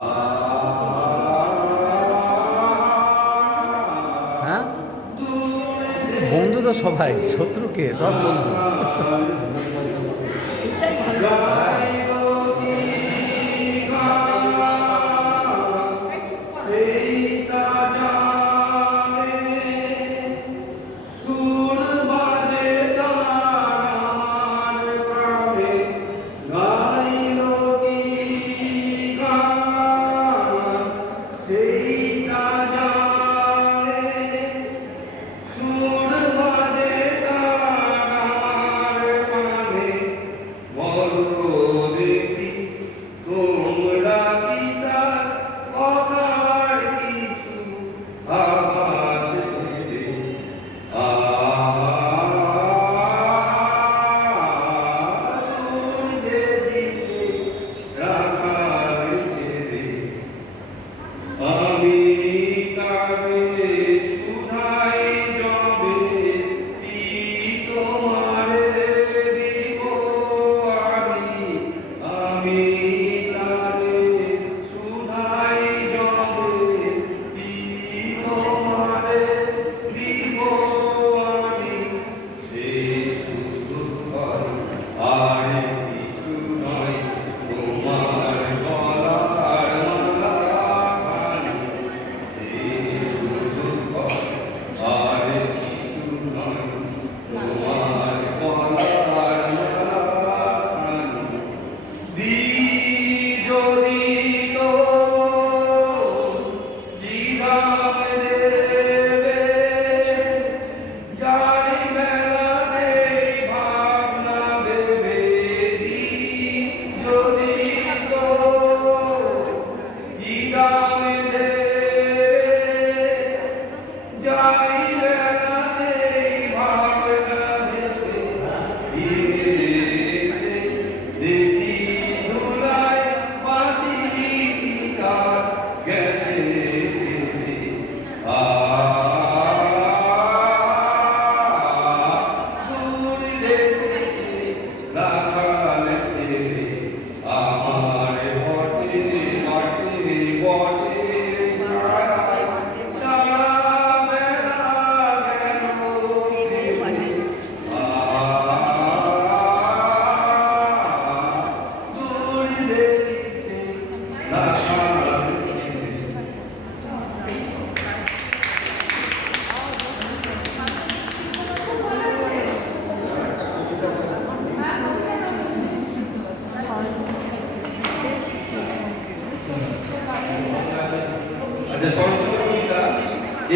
হ্যাঁ, বন্ধু তো সবাই, শত্রুকে সব বন্ধু।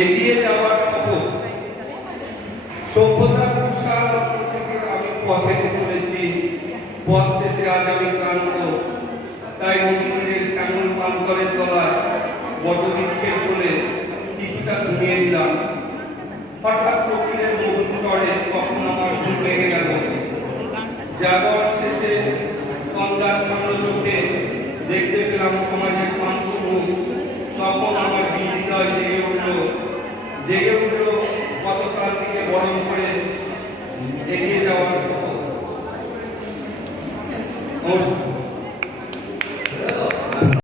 এগিয়ে যাওয়ার শপথ। সভ্যতার তুষার থেকে আমি পথে চলেছি, পথ শেষে আজ আমি ক্লান্ত। তাই নদী তীরের শ্যামল পান্তরের তলায় বটবৃক্ষের কোলে কিছুটা ঘুমিয়ে দিলাম। হঠাৎ প্রকৃতির মধুর স্বরে কখন আমার ঘুম ভেঙে গেল। জাগর শেষে গঙ্গার ছন্ন চোখে দেখতে পেলাম সমাজের পাঁচমুখ। তখন আমার হৃদয় জেগে উঠল গতকাল থেকে বরণ করে এগিয়ে যাওয়ার শপথ।